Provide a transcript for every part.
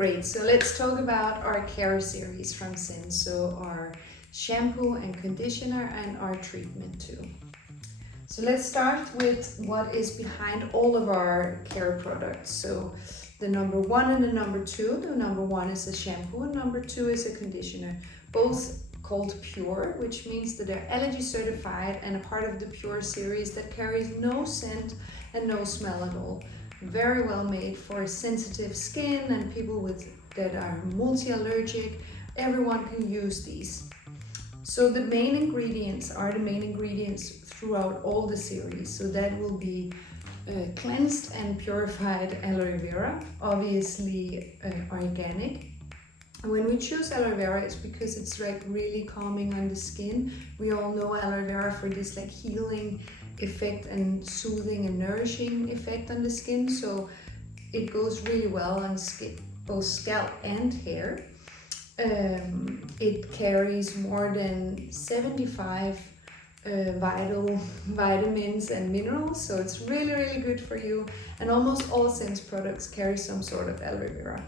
Great, so let's talk about our care series from ZENZ. So our shampoo and conditioner and our treatment too. So let's start with what is behind all of our care products. So the number one and the number two. The number one is a shampoo and number two is a conditioner. Both called Pure, which means that they're allergy certified and a part of the Pure series that carries no scent and no smell at all. Very well made for sensitive skin and people that are multi-allergic. Everyone can use these. So the main ingredients are the main ingredients throughout all the series. So that will be cleansed and purified aloe vera, obviously organic. When we choose aloe vera, it's because it's like really calming on the skin. We all know aloe vera for this like healing effect and soothing and nourishing effect on the skin. So it goes really well on skin, both scalp and hair. It carries more than 75 vital vitamins and minerals, so it's really, really good for you. And almost all ZENZ products carry some sort of aloe vera.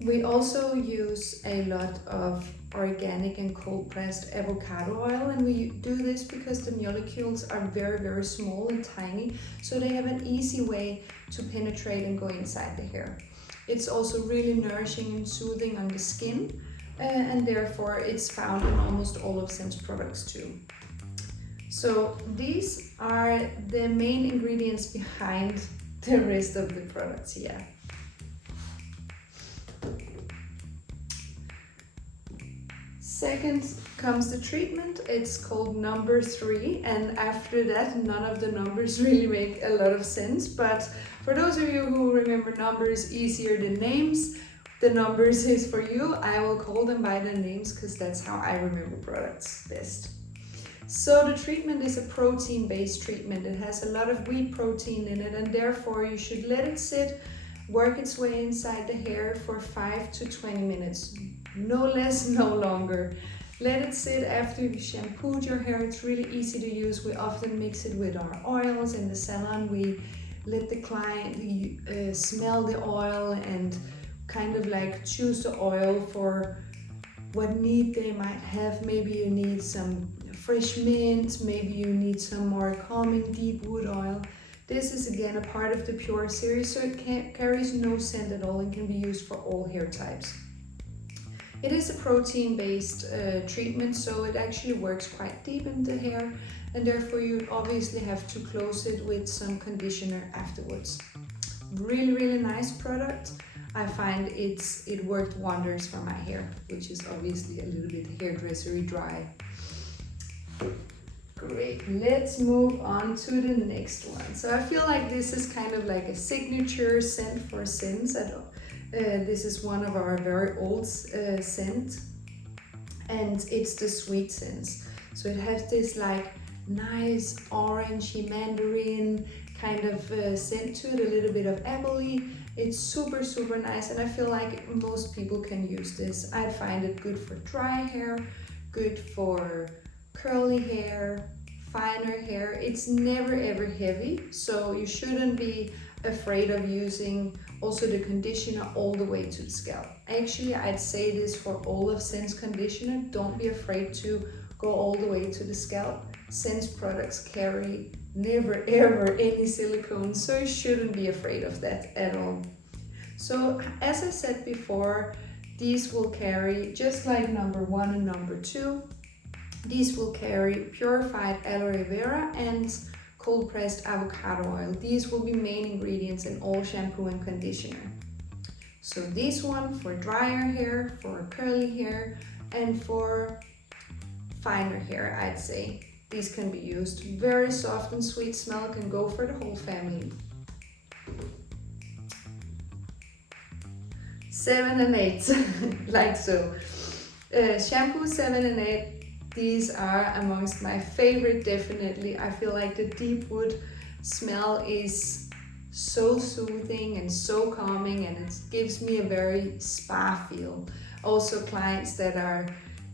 We also use a lot of organic and cold pressed avocado oil, and we do this because the molecules are very, very small and tiny, so they have an easy way to penetrate and go inside the hair. It's also really nourishing and soothing on the skin, and therefore it's found in almost all of ZENZ products too. So these are the main ingredients behind the rest of the products here. Second comes the treatment. It's called number 3, and after that none of the numbers really make a lot of sense, but for those of you who remember numbers easier than names, the numbers is for you. I will call them by their names because that's how I remember products best. So the treatment is a protein-based treatment. It has a lot of wheat protein in it, and therefore you should let it sit, work its way inside the hair for 5 to 20 minutes. No less, no longer. Let it sit after you shampooed your hair. It's really easy to use. We often mix it with our oils in the salon. We let the client smell the oil and kind of like choose the oil for what need they might have. Maybe you need some fresh mint, maybe you need some more calming deep wood oil. This is again a part of the Pure series, so it carries no scent at all and can be used for all hair types. It is a protein-based treatment, so it actually works quite deep in the hair, and therefore you obviously have to close it with some conditioner afterwards. Really, really nice product. I find it worked wonders for my hair, which is obviously a little bit hairdressery dry. Great, let's move on to the next one. So I feel like this is kind of like a signature scent for ZENZ. This is one of our very old scent, and it's the sweet ZENZ. So it has this like nice orangey mandarin kind of scent to it, a little bit of appley. It's super, super nice, and I feel like most people can use this. I find it good for dry hair, good for curly hair, finer hair. It's never ever heavy, so you shouldn't be afraid of using also the conditioner all the way to the scalp. Actually, I'd say this for all of ZENZ conditioner. Don't be afraid to go all the way to the scalp. ZENZ products carry never ever any silicone, so you shouldn't be afraid of that at all. So as I said before, these will carry, just like number 1 and number 2, these will carry purified aloe vera and cold pressed avocado oil. These will be main ingredients in all shampoo and conditioner. So this one for drier hair, for curly hair, and for finer hair, I'd say. These can be used. Very soft and sweet smell, can go for the whole family. 7 and 8, like so. Shampoo 7 and 8. These are amongst my favorite, definitely. I feel like the deep wood smell is so soothing and so calming, and it gives me a very spa feel. Also clients that are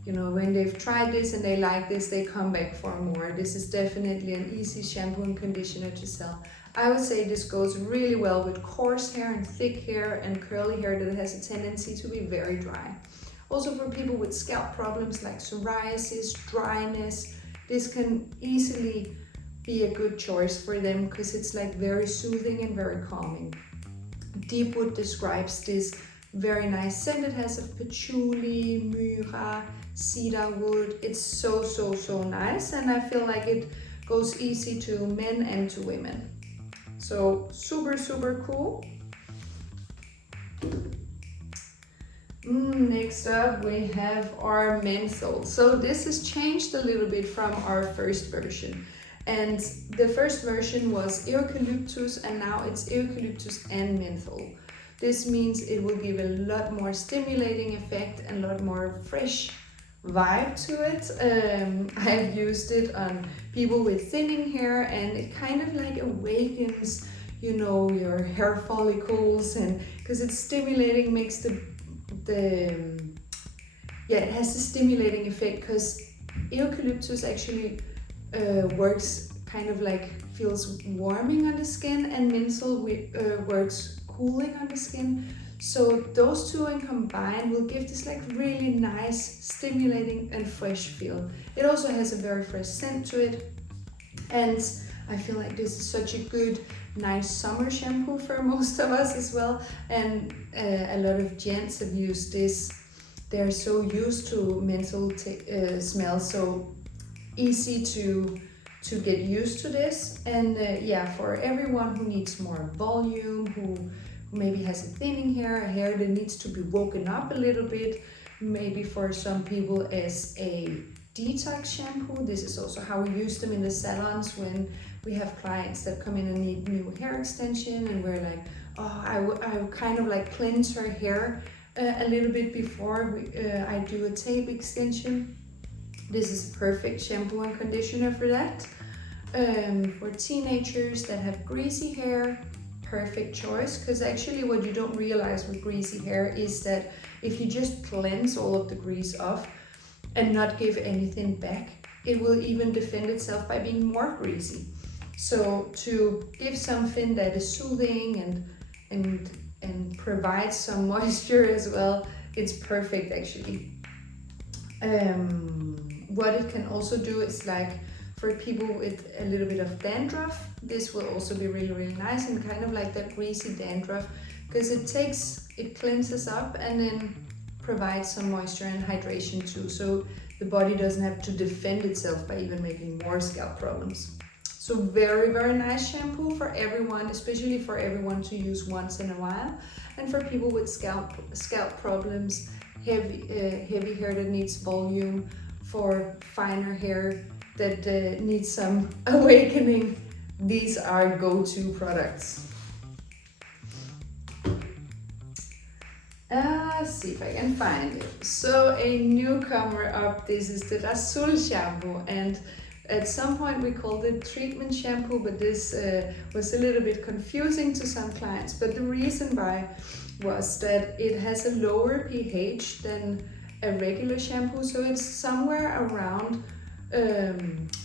you know, when they've tried this and they like this, they come back for more. This is definitely an easy shampoo and conditioner to sell. I would say this goes really well with coarse hair and thick hair and curly hair that has a tendency to be very dry. Also for people with scalp problems like psoriasis, dryness, this can easily be a good choice for them because it's like very soothing and very calming. Deepwood describes this very nice scent it has of patchouli, myrrh, cedar wood. It's so nice, and I feel like it goes easy to men and to women. So super cool. Next up we have our menthol. So this has changed a little bit from our first version. And the first version was eucalyptus, and now it's eucalyptus and menthol. This means it will give a lot more stimulating effect and a lot more fresh vibe to it. I've used it on people with thinning hair, and it kind of like awakens, you know, your hair follicles, and because it's stimulating, makes it has the stimulating effect, because eucalyptus actually works kind of like feels warming on the skin, and menthol works cooling on the skin. So those two in combined will give this like really nice, stimulating and fresh feel. It also has a very fresh scent to it, and I feel like this is such a good, nice summer shampoo for most of us as well. And a lot of gents have used this. They're so used to menthol smell, so easy to get used to this. And for everyone who needs more volume, who maybe has a thinning hair, a hair that needs to be woken up a little bit, maybe for some people as a detox shampoo. This is also how we use them in the salons when we have clients that come in and need new hair extension, and we're like, oh, I kind of like cleanse her hair a little bit before I do a tape extension. This is a perfect shampoo and conditioner for that. For teenagers that have greasy hair, perfect choice, because actually what you don't realize with greasy hair is that if you just cleanse all of the grease off and not give anything back, it will even defend itself by being more greasy. So to give something that is soothing and provides some moisture as well, it's perfect actually. What it can also do is like for people with a little bit of dandruff, this will also be really nice, and kind of like that greasy dandruff, because it cleanses up and then provides some moisture and hydration too, so the body doesn't have to defend itself by even making more scalp problems. So very nice shampoo for everyone, especially for everyone to use once in a while, and for people with scalp problems, heavy hair that needs volume, for finer hair that needs some awakening. These are go-to products. Let's see if I can find it. So a newcomer up, this is the Rasool shampoo, and at some point we called it treatment shampoo, but this was a little bit confusing to some clients. But the reason why was that it has a lower pH than a regular shampoo, so it's somewhere around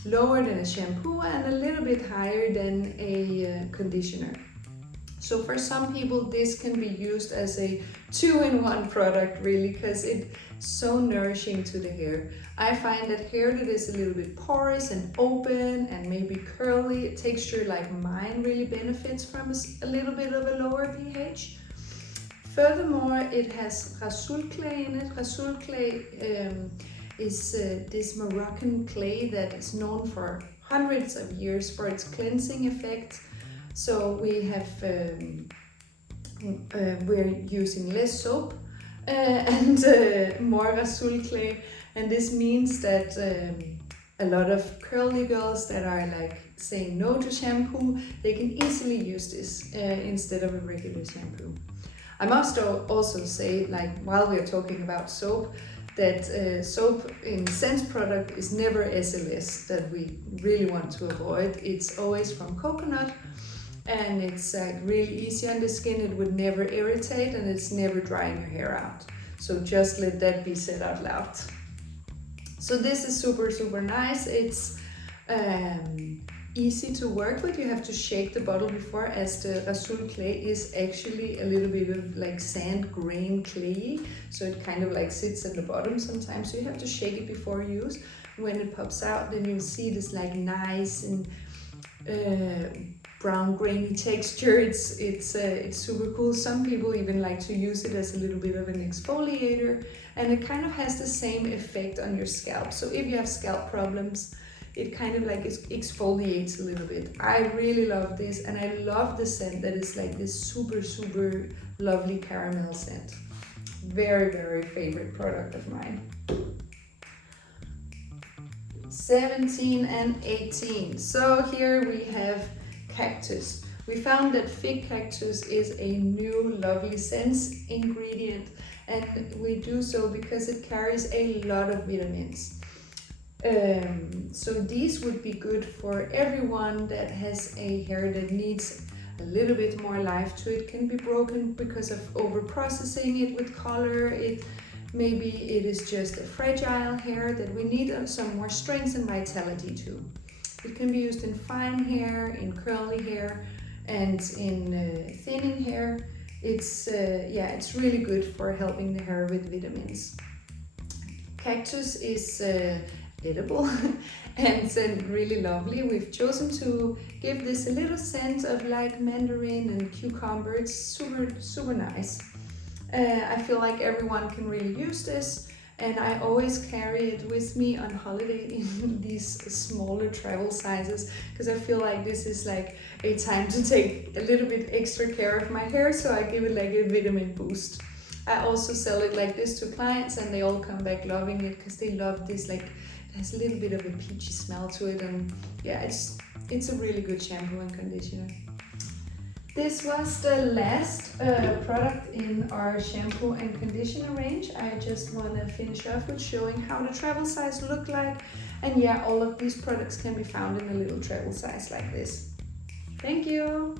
lower than a shampoo and a little bit higher than a conditioner. So for some people this can be used as a 2-in-1 product really, because it's so nourishing to the hair. I find that hair that is a little bit porous and open and maybe curly texture like mine really benefits from a little bit of a lower pH. Furthermore, it has Rasool clay in it. Rasool clay is this Moroccan clay that is known for hundreds of years for its cleansing effect. So we have we're using less soap and more Rasool clay, and this means that a lot of curly girls that are like saying no to shampoo, they can easily use this instead of a regular shampoo. I must also say, like while we're talking about soap, that soap in ZENZ product is never SLS, that we really want to avoid. It's always from coconut, and it's really easy on the skin. It would never irritate, and it's never drying your hair out. So just let that be said out loud. So this is super, super nice. It's easy to work with. You have to shake the bottle before, as the Rasool clay is actually a little bit of like sand grain clay, so it kind of like sits at the bottom sometimes, so you have to shake it before use. When it pops out, then you'll see this like nice and brown grainy texture. It's super cool. Some people even like to use it as a little bit of an exfoliator, and it kind of has the same effect on your scalp. So if you have scalp problems, it kind of like exfoliates a little bit. I really love this, and I love the scent that is like this super, super lovely caramel scent. Very, very favorite product of mine. 17 and 18. So here we have Cactus. We found that fig cactus is a new lovely scent ingredient, and we do so because it carries a lot of vitamins. So these would be good for everyone that has a hair that needs a little bit more life to it. Can be broken because of over processing it with color. Maybe it is just a fragile hair that we need some more strength and vitality to. It can be used in fine hair, in curly hair, and in thinning hair. It's really good for helping the hair with vitamins. Cactus is edible and really lovely. We've chosen to give this a little scent of like mandarin and cucumber. It's super, super nice. I feel like everyone can really use this, and I always carry it with me on holiday in these smaller travel sizes, because I feel like this is like a time to take a little bit extra care of my hair, so I give it like a vitamin boost. I also sell it like this to clients, and they all come back loving it because they love this, like it has a little bit of a peachy smell to it, and yeah, it's a really good shampoo and conditioner. This was the last product in our shampoo and conditioner range. I just want to finish off with showing how the travel size look like, and yeah, all of these products can be found in a little travel size like this. Thank you!